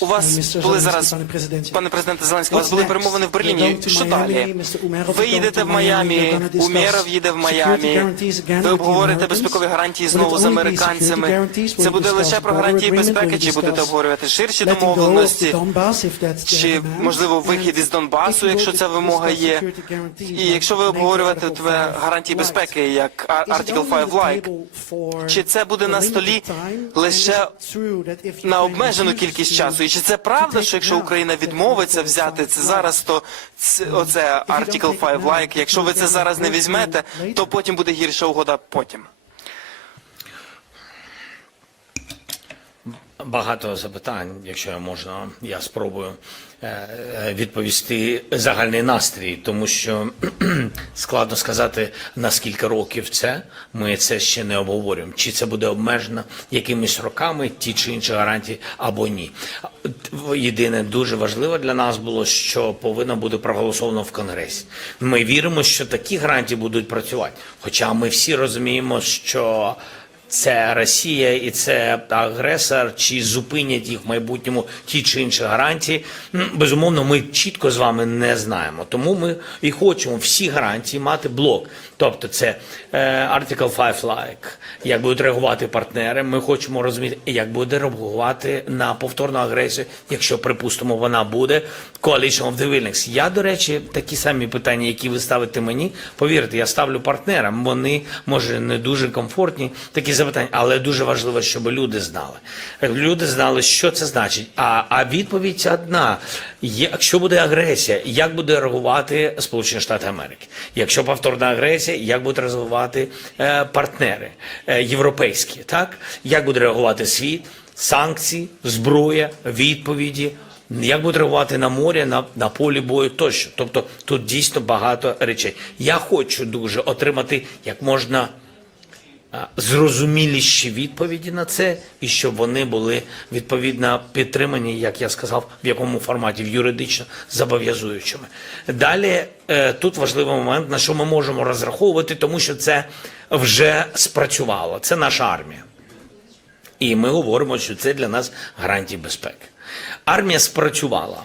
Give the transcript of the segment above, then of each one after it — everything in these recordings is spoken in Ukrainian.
У вас були зараз, пане президенте Зеленський, у вас були перемовини в Берліні. Що далі? Ви їдете в Майамі, Умєров їде в Майамі. Ви обговорите безпекові гарантії знову з американцями. Це буде лише про гарантії безпеки, чи будете обговорювати ширші домовленості? Чи можливо вихід із Донбасу, якщо ця вимога є? І якщо ви NATO обговорювати Article тебе 5 гарантії безпеки, як Article only 5 on the Like, чи це буде на столі лише на обмежену кількість часу? І чи це правда, що якщо Україна відмовиться взяти це зараз, то ц- оце Article 5 Like, якщо ви це зараз не візьмете, то потім буде гірша угода потім. Багато запитань, якщо можна, я спробую е, е, відповісти загальний настрій, тому що складно сказати на скільки років це. Ми це ще не обговорюємо. Чи це буде обмежено якимись роками, ті чи інші гарантії, або ні. Єдине дуже важливе для нас було, що повинно бути проголосовано в Конгресі. Ми віримо, що такі гарантії будуть працювати. Хоча ми всі розуміємо, що це Росія і це агресор, чи зупинять їх в майбутньому ті чи інші гарантії. Безумовно, ми чітко з вами не знаємо. Тому ми і хочемо всі гарантії мати блок. Тобто, це е, Article 5 like, як будуть реагувати партнери. Ми хочемо розуміти, як буде реагувати на повторну агресію, якщо припустимо, вона буде Coalition of the Willing. Я, до речі, такі самі питання, які ви ставите мені, повірте, я ставлю партнерам. Вони може не дуже комфортні такі запитання, але дуже важливо, щоб люди знали. Люди знали, що це значить. А, а відповідь одна: якщо буде агресія, як буде реагувати Сполучені Штати Америки? Якщо повторна агресія, як будуть реагувати е, партнери е, європейські? Так як буде реагувати світ? Санкції, зброя, відповіді, як буде реагувати на морі, на, на полі бою тощо. Тобто тут дійсно багато речей. Я хочу дуже отримати як можна зрозуміліші відповіді на це, і щоб вони були відповідно підтримані, як я сказав, в якому форматі в юридично зобов'язуючими. Далі е, тут важливий момент, на що ми можемо розраховувати, тому що це вже спрацювало. Це наша армія. І ми говоримо, що це для нас гарантії безпеки. Армія спрацювала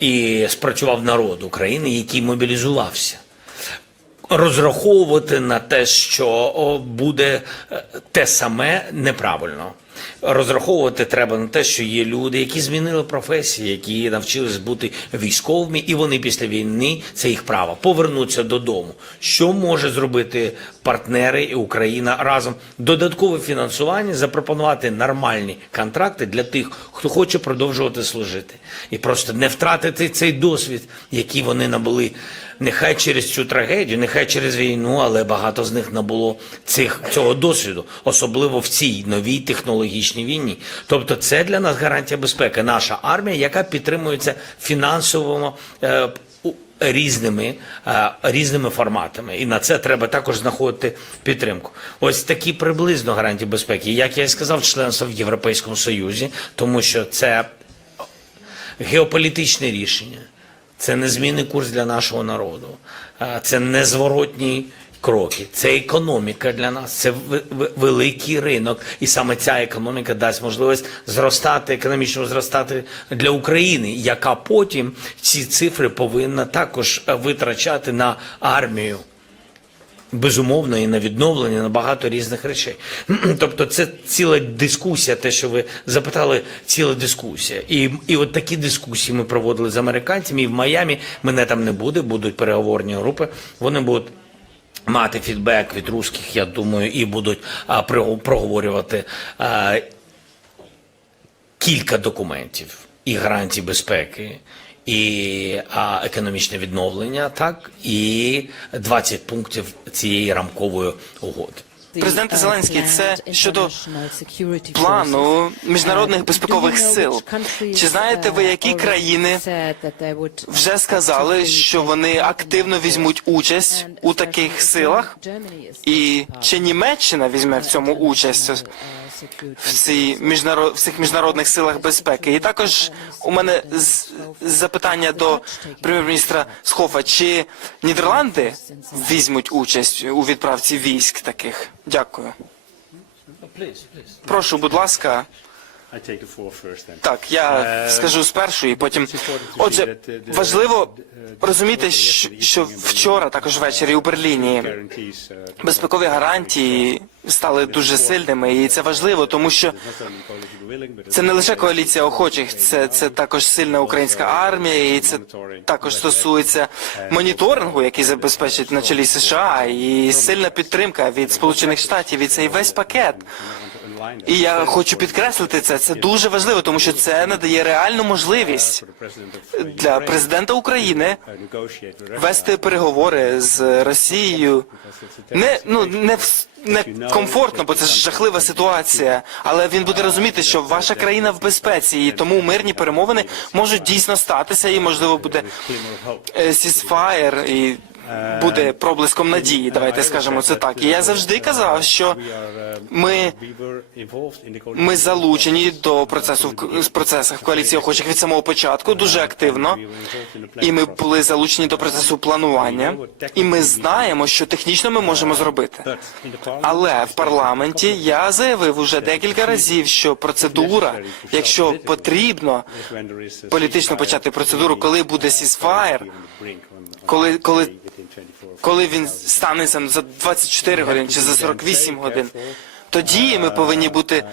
і спрацював народ України, який мобілізувався. Розраховувати на те, що буде е, те саме неправильно. Розраховувати треба на те, що є люди, які змінили професії, які навчились бути військовими, і вони після війни це їх право повернуться додому. Що може зробити партнери і Україна разом? Додаткове фінансування, запропонувати нормальні контракти для тих, хто хоче продовжувати служити, і просто не втратити цей досвід, який вони набули. Нехай через цю трагедію, нехай через війну, але багато з них набуло цих цього досвіду, особливо в цій новій технологічній війні. Тобто, це для нас гарантія безпеки. Наша армія, яка підтримується фінансово е, різними, е, різними форматами, і на це треба також знаходити підтримку. Ось такі приблизно гарантії безпеки. Як я і сказав, членство в Європейському Союзі, тому що це геополітичне рішення. Це не змінний курс для нашого народу, це незворотні кроки, це економіка для нас, це великий ринок, і саме ця економіка дасть можливість зростати, економічно зростати для України, яка потім ці цифри повинна також витрачати на армію безумовно і на відновлення на багато різних речей. Тобто, це ціла дискусія, те, що ви запитали, ціла дискусія. І, і от такі дискусії ми проводили з американцями. І в Майамі мене там не буде, будуть переговорні групи. Вони будуть. Мати фідбек від русських, я думаю, і будуть а, проговорювати кілька документів і гарантій безпеки, і а, економічне відновлення, так і 20 пунктів цієї рамкової угоди. Президенте Зеленський, це щодо плану міжнародних безпекових сил. Чи знаєте ви, які країни вже сказали, що вони активно візьмуть участь у таких силах? І чи Німеччина візьме в цьому участь в цій міжнарод... в міжнародних силах безпеки? І також у мене запитання до прем'єр-міністра Схофа: чи Нідерланди візьмуть участь у відправці військ таких? Дякую. Прошу, будь ласка. Так, я Е, скажу спершу і потім. Отже, важливо розуміти, що, що вчора, також ввечері у Берліні, uh, безпекові гарантії стали дуже сильними, і це важливо, тому що це не лише коаліція охочих, це, це також сильна українська армія, і це також стосується моніторингу, який забезпечить на чолі США, і сильна підтримка від Сполучених Штатів, і цей весь пакет. І я хочу підкреслити це. Це дуже важливо, тому що це надає реальну можливість для президента України вести переговори з Росією. Не ну не в- не комфортно, бо це ж жахлива ситуація. Але він буде розуміти, що ваша країна в безпеці, і тому мирні перемовини можуть дійсно статися, і можливо буде е, сісфаєр і буде проблиском надії. Давайте скажемо це так. І я завжди казав, що ми. Ми залучені до процесу в процесах в коаліції охочих від самого початку дуже активно. І ми були залучені до процесу планування, і ми знаємо, що технічно ми можемо зробити. Але в парламенті я заявив уже декілька разів, що процедура, якщо потрібно політично почати процедуру, коли буде сісфаєр, коли, коли, коли він станеться за 24 години чи за 48 годин, тоді ми повинні бути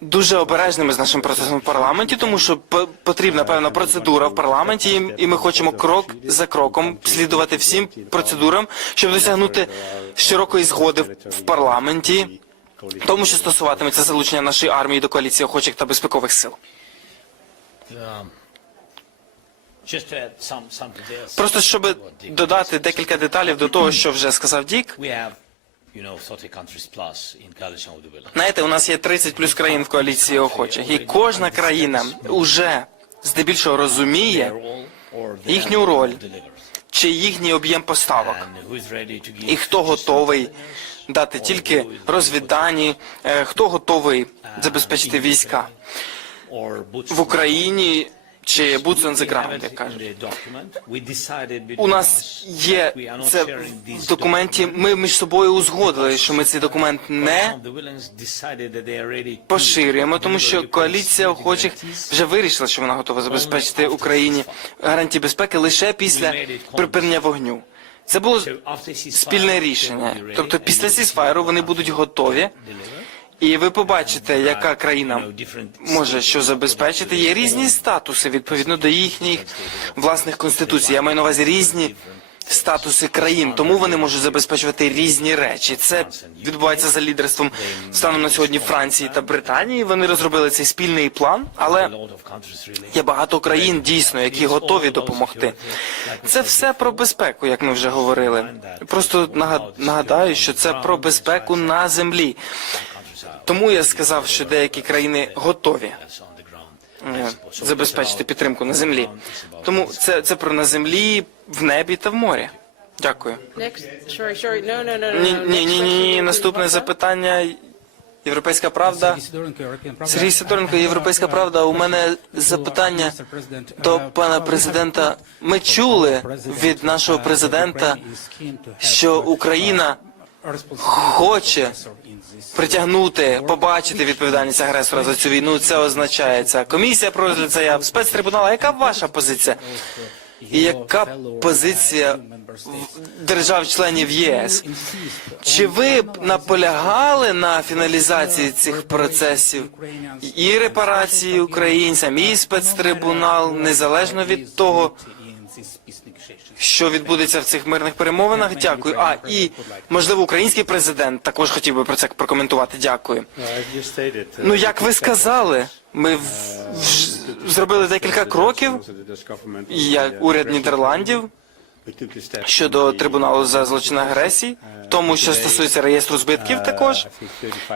дуже обережними з нашим процесом в парламенті, тому що потрібна певна процедура в парламенті, і- ми хочемо крок за кроком слідувати всім процедурам, щоб досягнути широкої згоди в парламенті, тому що стосуватиметься залучення нашої армії до коаліції охочих та безпекових сил. Просто щоб додати декілька деталей до того, що вже сказав Дік. We have, you know, 30 countries plus in coalition of the will. Знаєте, у нас є 30 плюс країн в коаліції охочих, і кожна країна уже здебільшого розуміє їхню роль, чи їхній об'єм поставок, і хто готовий дати тільки розвіддані, е, хто готовий забезпечити війська в Україні чи on the ground, як кажуть. У нас є це в документі. Ми між собою узгодили, що ми цей документ не поширюємо, тому що коаліція охочих вже вирішила, що вона готова забезпечити Україні гарантії безпеки лише після припинення вогню. Це було спільне рішення. Тобто після сісфайру вони будуть готові, і ви побачите, яка країна може що забезпечити. Є різні статуси відповідно до їхніх власних конституцій. Я маю на увазі різні статуси країн, тому вони можуть забезпечувати різні речі. Це відбувається за лідерством станом на сьогодні Франції та Британії. Вони розробили цей спільний план, але є багато країн дійсно, які готові допомогти. Це все про безпеку, як ми вже говорили. Просто нага- нагадаю, що це про безпеку на землі. Тому я сказав, що деякі країни готові е, забезпечити підтримку на землі. Тому це, це про на землі, в небі та в морі. Дякую. Ні, ні, ні, ні, Наступне запитання. Європейська правда. Сергій Сидоренко, Європейська правда. У мене запитання до пана президента. Ми чули від нашого президента, що Україна хоче притягнути, побачити відповідальність агресора за цю війну. Це означає ця комісія про розгляд заяв, спецтрибунал. Яка ваша позиція? І яка позиція держав-членів ЄС? Чи ви б наполягали на фіналізації цих процесів і репарації українцям, і спецтрибунал, незалежно від того, що відбудеться в цих мирних перемовинах? Дякую. А і можливо український президент також хотів би про це прокоментувати. Дякую. Ну як ви сказали, ми зробили декілька кроків. Як уряд Нідерландів щодо трибуналу за злочин агресії, тому що стосується реєстру збитків також.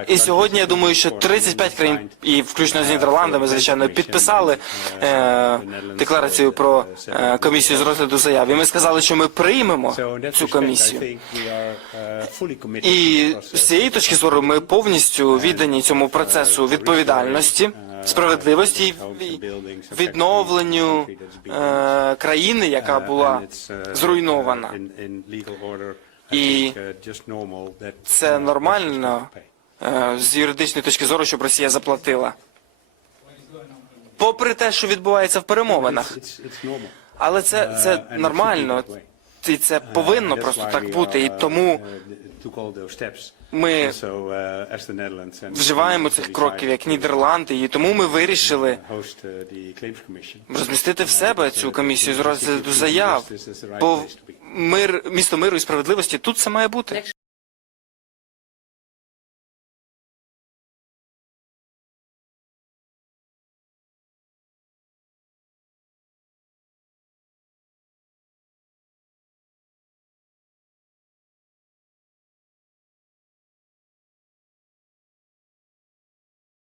І сьогодні я думаю, що 35 країн, і включно з Нідерландами, звичайно, підписали е, декларацію про е, комісію з розгляду заяв. І ми сказали, що ми приймемо цю комісію. І з цієї точки зору ми повністю віддані цьому процесу відповідальності, справедливості і відновленню е, країни, яка була зруйнована. І це нормально, е, з юридичної точки зору, щоб Росія заплатила. Попри те, що відбувається в перемовинах. Але це, це нормально. І це повинно просто так бути. І тому ми вживаємо цих кроків як Нідерланди, і тому ми вирішили розмістити в себе цю комісію з розгляду заяв. Бо. Мир, місто миру і справедливості тут це має бути.